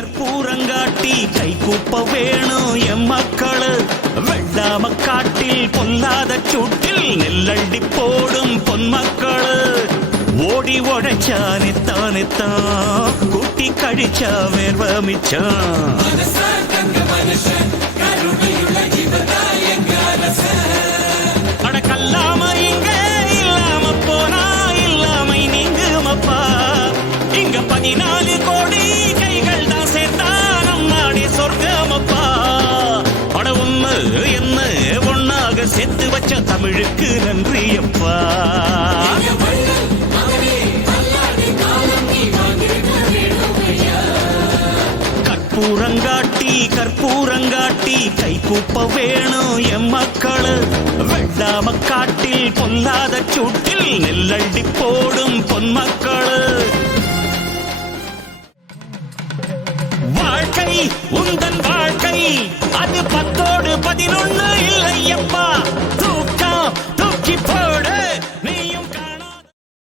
கற்பூரங்காட்டி கை கூப்ப வேணும் எம் மக்களு வெள்ளாம காட்டில் பொல்லாத சூட்டில் நெல்லண்டி போடும் பொன்மக்களு ஓடி உழைச்சா நித்தான் கூட்டி கழிச்சா வேர்வ மிச்சான் அடக்கல்லாம இங்க இல்லாம போனா இல்லாமை நீங்குமப்பா இங்க 14 கோடி கைகள் தான் சேர்த்தா நம் நாடே சொர்க்கமப்பா அட ஒண்ணு என்ன ஒன்னாக சேர்த்து வச்ச தமிழுக்கு நன்றி அப்பா கற்பூரங்காட்டி கை கூப்ப வேணும் எம் மக்களு வெள்ளாம காட்டில் பொல்லாத சூட்டில் நெல்லண்டி போடும் பொன்மக்களு வாழ்க்கை உந்தன் வாழ்க்கை அது 10ஓடு 11 இல்லையப்பா